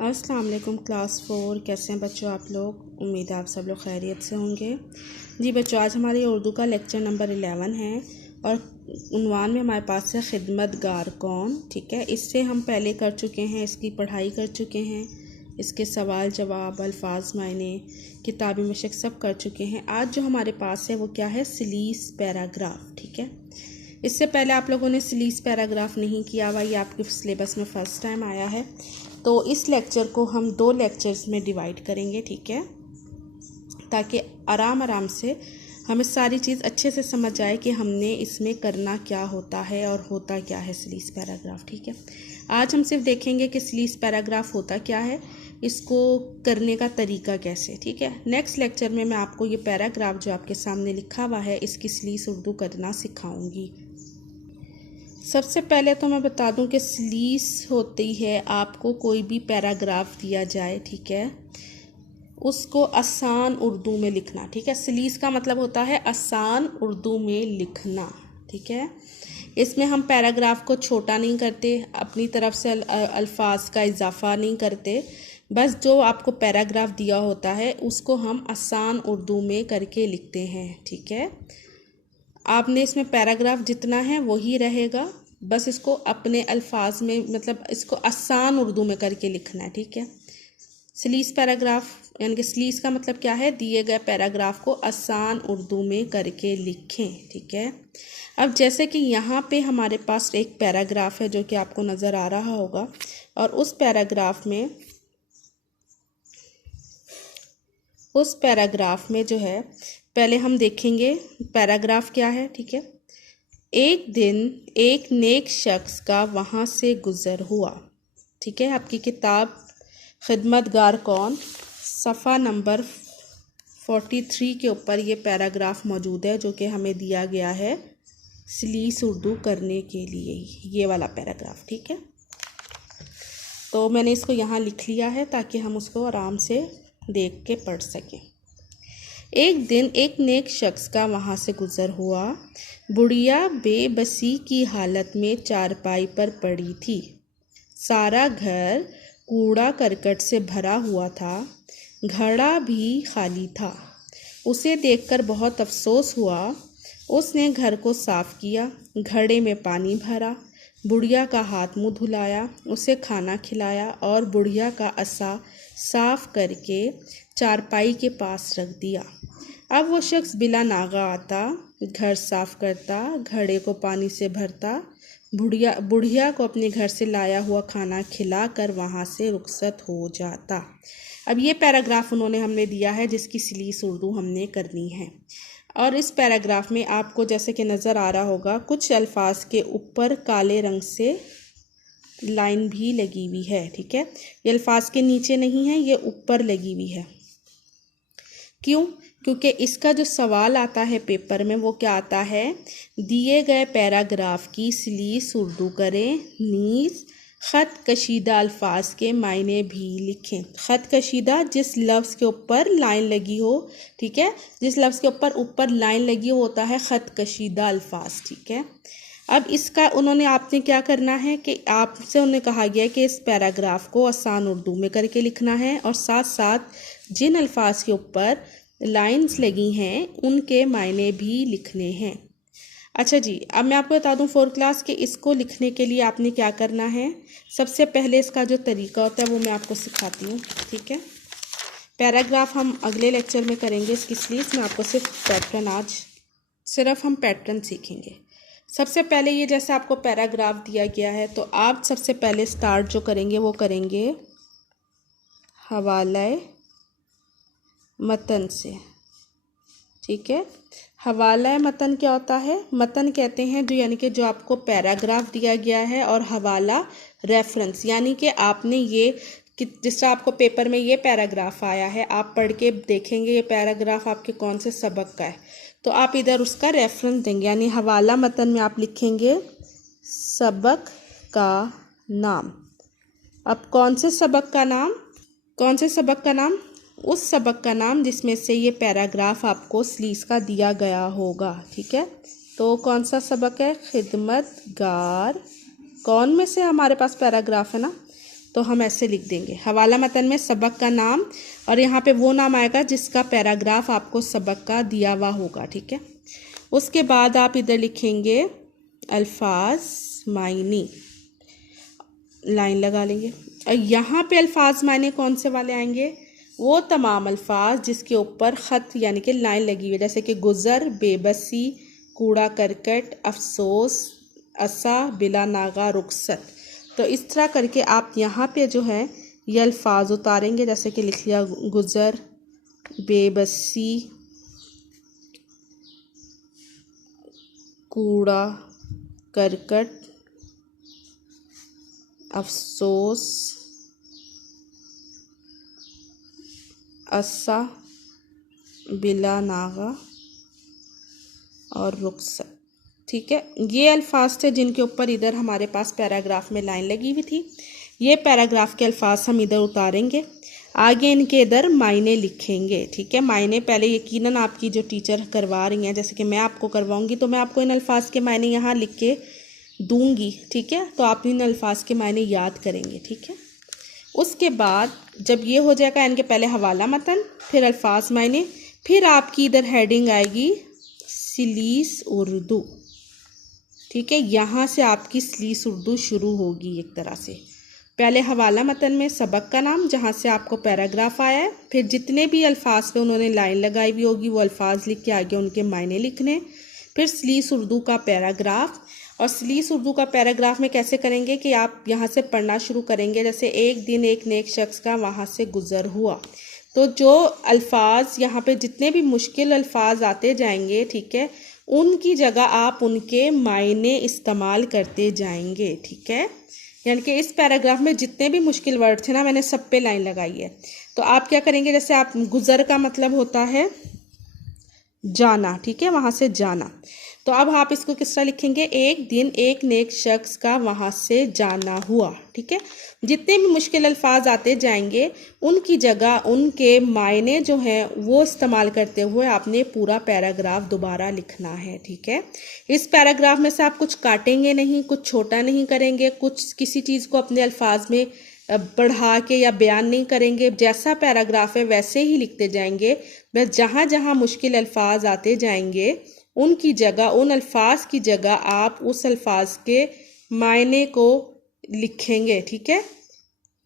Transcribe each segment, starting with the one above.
अस्सलाम वालेकुम क्लास 4। कैसे हैं बच्चों आप लोग? उम्मीद है आप सब लोग खैरियत से होंगे। जी बच्चों, आज हमारे उर्दू का लेक्चर नंबर 11 है और उन्वान में हमारे पास है खिदमतगार कौन। ठीक है, इससे हम पहले कर चुके हैं, इसकी पढ़ाई कर चुके हैं, इसके सवाल जवाब, अल्फाज मायने, किताबी मशक सब कर चुके हैं। आज जो हमारे पास है वो क्या है? सलीस पैराग्राफ। ठीक है, इससे पहले आप लोगों ने सलीस पैराग्राफ नहीं किया हुआ, ये आपके सिलेबस में फ़र्स्ट टाइम आया है। तो इस लेक्चर को हम 2 लेक्चर्स में डिवाइड करेंगे। ठीक है, ताकि आराम से हमें सारी चीज़ अच्छे से समझ आए कि हमने इसमें करना क्या होता है और होता क्या है सलीस पैराग्राफ। ठीक है, आज हम सिर्फ देखेंगे कि सलीस पैराग्राफ होता क्या है, इसको करने का तरीका कैसे। ठीक है, नेक्स्ट लेक्चर में मैं आपको ये पैराग्राफ जो आपके सामने लिखा हुआ है इसकी सलीस उर्दू करना सिखाऊंगी। सबसे पहले तो मैं बता दूं कि सलीस होती है, आपको कोई भी पैराग्राफ दिया जाए, ठीक है, उसको आसान उर्दू में लिखना। ठीक है, सलीस का मतलब होता है आसान उर्दू में लिखना। ठीक है, इसमें हम पैराग्राफ को छोटा नहीं करते, अपनी तरफ से अल्फाज का इजाफा नहीं करते, बस जो आपको पैराग्राफ दिया होता है उसको हम आसान उर्दू में करके लिखते हैं। ठीक है, आपने इसमें पैराग्राफ जितना है वही रहेगा, बस इसको अपने अल्फाज में, मतलब इसको आसान उर्दू में करके लिखना है। ठीक है, सलीस पैराग्राफ यानी कि सलीस का मतलब क्या है? दिए गए पैराग्राफ को आसान उर्दू में करके लिखें। ठीक है, अब जैसे कि यहाँ पे हमारे पास एक पैराग्राफ है जो कि आपको नज़र आ रहा होगा, और उस पैराग्राफ में जो है पहले हम देखेंगे पैराग्राफ क्या है। ठीक है, एक दिन एक नेक शख्स का वहाँ से गुज़र हुआ। ठीक है, आपकी किताब खिदमतगार कौन सफ़ा नंबर 43 के ऊपर ये पैराग्राफ मौजूद है, जो कि हमें दिया गया है सलीस उर्दू करने के लिए, ये वाला पैराग्राफ। ठीक है, तो मैंने इसको यहाँ लिख लिया है ताकि हम उसको आराम से देख के पढ़ सकें। एक दिन एक नेक शख्स का वहाँ से गुज़र हुआ। बुढ़िया बेबसी की हालत में चारपाई पर पड़ी थी। सारा घर कूड़ा करकट से भरा हुआ था, घड़ा भी खाली था। उसे देखकर बहुत अफसोस हुआ। उसने घर को साफ़ किया, घड़े में पानी भरा, बुढ़िया का हाथ मुँह धुलाया, उसे खाना खिलाया और बुढ़िया का असा साफ़ करके चारपाई के पास रख दिया। अब वो शख्स बिला नागा आता, घर साफ़ करता, घड़े को पानी से भरता, बुढ़िया को अपने घर से लाया हुआ खाना खिलाकर वहाँ से रुखसत हो जाता। अब ये पैराग्राफ उन्होंने हमें दिया है जिसकी सलीस उर्दू हमने करनी है। और इस पैराग्राफ में आपको जैसे कि नज़र आ रहा होगा, कुछ अल्फाज के ऊपर काले रंग से लाइन भी लगी हुई है। ठीक है, ये अल्फाज के नीचे नहीं है, ये ऊपर लगी हुई है। क्यों? क्योंकि इसका जो सवाल आता है पेपर में वो क्या आता है? दिए गए पैराग्राफ की सलीस उर्दू करें, नीज़ ख़त कशीदा अल्फाज के मायने भी लिखें। ख़त कशीदा जिस लफ्ज़ के ऊपर लाइन लगी हो, ठीक है, जिस लफ्ज़ के ऊपर लाइन लगी हो होता है ख़त कशीदा अल्फाज। ठीक है, अब इसका उन्होंने आपने क्या करना है कि आपसे उन्हें कहा गया है कि इस पैराग्राफ को आसान उर्दू में करके लिखना है और साथ साथ जिन अल्फाज के ऊपर लाइंस लगी हैं उनके मायने भी लिखने हैं। अच्छा जी, अब मैं आपको बता दूं 4th क्लास के इसको लिखने के लिए आपने क्या करना है। सबसे पहले इसका जो तरीका होता है वो मैं आपको सिखाती हूँ। ठीक है, पैराग्राफ हम अगले लेक्चर में करेंगे, इसकी सलीस में आपको सिर्फ हम पैटर्न सीखेंगे। सबसे पहले ये जैसे आपको पैराग्राफ दिया गया है, तो आप सबसे पहले स्टार्ट जो करेंगे वो करेंगे हवाला मतन से। ठीक है, हवाला मतन क्या होता है? मतन कहते हैं जो, यानी कि जो आपको पैराग्राफ दिया गया है, और हवाला रेफरेंस, यानी कि आपने ये कि जिस तरह आपको पेपर में ये पैराग्राफ आया है, आप पढ़ के देखेंगे ये पैराग्राफ आपके कौन से सबक का है, तो आप इधर उसका रेफरेंस देंगे। यानी हवाला मतन में आप लिखेंगे सबक का नाम। अब कौन से सबक का नाम? उस सबक का नाम जिसमें से ये पैराग्राफ आपको सलीस का दिया गया होगा। ठीक है, तो कौन सा सबक है? खिदमतगार कौन में से हमारे पास पैराग्राफ है ना, तो हम ऐसे लिख देंगे हवाला मतन में सबक का नाम और यहाँ पे वो नाम आएगा जिसका पैराग्राफ आपको सबक का दिया हुआ होगा, ठीक है। उसके बाद आप इधर लिखेंगे अल्फाज मायने, लाइन लगा लेंगे। और यहाँ पे अल्फाज मायने कौन से वाले आएंगे? वो तमाम अल्फाज जिसके ऊपर ख़त यानी कि लाइन लगी हुई है, जैसे कि गुज़र, बेबसी, कूड़ा करकट, अफसोस, असा, बिला नागा, रुखसत। तो इस तरह करके आप यहाँ पे जो है ये अल्फाज उतारेंगे, जैसे कि लिख लिया गुज़र, बेबसी, कूड़ा करकट, अफसोस, असा, बिला नागा और रुखसत, ठीक है। ये अल्फाज थे जिनके ऊपर इधर हमारे पास पैराग्राफ में लाइन लगी हुई थी। ये पैराग्राफ के अल्फाज हम इधर उतारेंगे, आगे इनके इधर मायने लिखेंगे, ठीक है। मायने पहले यकीनन आपकी जो टीचर करवा रही हैं, जैसे कि मैं आपको करवाऊंगी तो मैं आपको इन अल्फाज के मायने यहाँ लिख के दूंगी, ठीक है। तो आप इन अल्फाज के मायने याद करेंगे, ठीक है। उसके बाद जब ये हो जाएगा, इनके पहले हवाला मतन, फिर अल्फाज मायने, फिर आपकी इधर हेडिंग आएगी सलीस उर्दू, ठीक है। यहाँ से आपकी सलीस उर्दू शुरू होगी एक तरह से। पहले हवाला मतन में सबक का नाम जहाँ से आपको पैराग्राफ आया है, फिर जितने भी अल्फाज पे उन्होंने लाइन लगाई हुई होगी वो अल्फाज लिख के आगे उनके मायने लिखने, फिर सलीस उर्दू का पैराग्राफ। और सलीस उर्दू का पैराग्राफ में कैसे करेंगे कि आप यहाँ से पढ़ना शुरू करेंगे, जैसे एक दिन एक नेक शख्स का वहाँ से गुज़र हुआ। तो जो अल्फाज यहाँ पे जितने भी मुश्किल अल्फाज आते जाएंगे, ठीक है, उनकी जगह आप उनके मायने इस्तेमाल करते जाएंगे, ठीक है। यानी कि इस पैराग्राफ में जितने भी मुश्किल वर्ड थे ना, मैंने सब पे लाइन लगाई है। तो आप क्या करेंगे, जैसे आप गुज़र का मतलब होता है जाना, ठीक है, वहाँ से जाना। तो अब आप इसको किस तरह लिखेंगे, एक दिन एक नेक शख्स का वहाँ से जाना हुआ, ठीक है। जितने भी मुश्किल अल्फाज आते जाएंगे उनकी जगह उनके मायने जो हैं वो इस्तेमाल करते हुए आपने पूरा पैराग्राफ दोबारा लिखना है, ठीक है। इस पैराग्राफ में से आप कुछ काटेंगे नहीं, कुछ छोटा नहीं करेंगे, कुछ किसी चीज़ को अपने अल्फाज में बढ़ा के या बयान नहीं करेंगे। जैसा पैराग्राफ है वैसे ही लिखते जाएंगे। बस जहाँ जहाँ मुश्किल अल्फाज आते जाएंगे उनकी जगह, उन अल्फाज की जगह आप उस अल्फाज के मायने को लिखेंगे, ठीक है।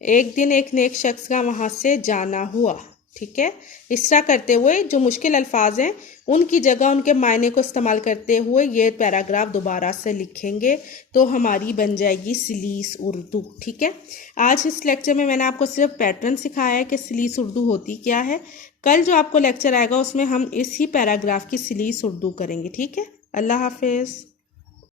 एक दिन एक नेक शख्स का वहाँ से जाना हुआ, ठीक है। इस तरह करते हुए जो मुश्किल अल्फाज हैं उनकी जगह उनके मायने को इस्तेमाल करते हुए ये पैराग्राफ दोबारा से लिखेंगे, तो हमारी बन जाएगी सलीस उर्दू, ठीक है। आज इस लेक्चर में मैंने आपको सिर्फ पैटर्न सिखाया है कि सलीस उर्दू होती क्या है। कल जो आपको लेक्चर आएगा उसमें हम इसी पैराग्राफ की सलीस उर्दू करेंगे, ठीक है। अल्लाह हाफिज़।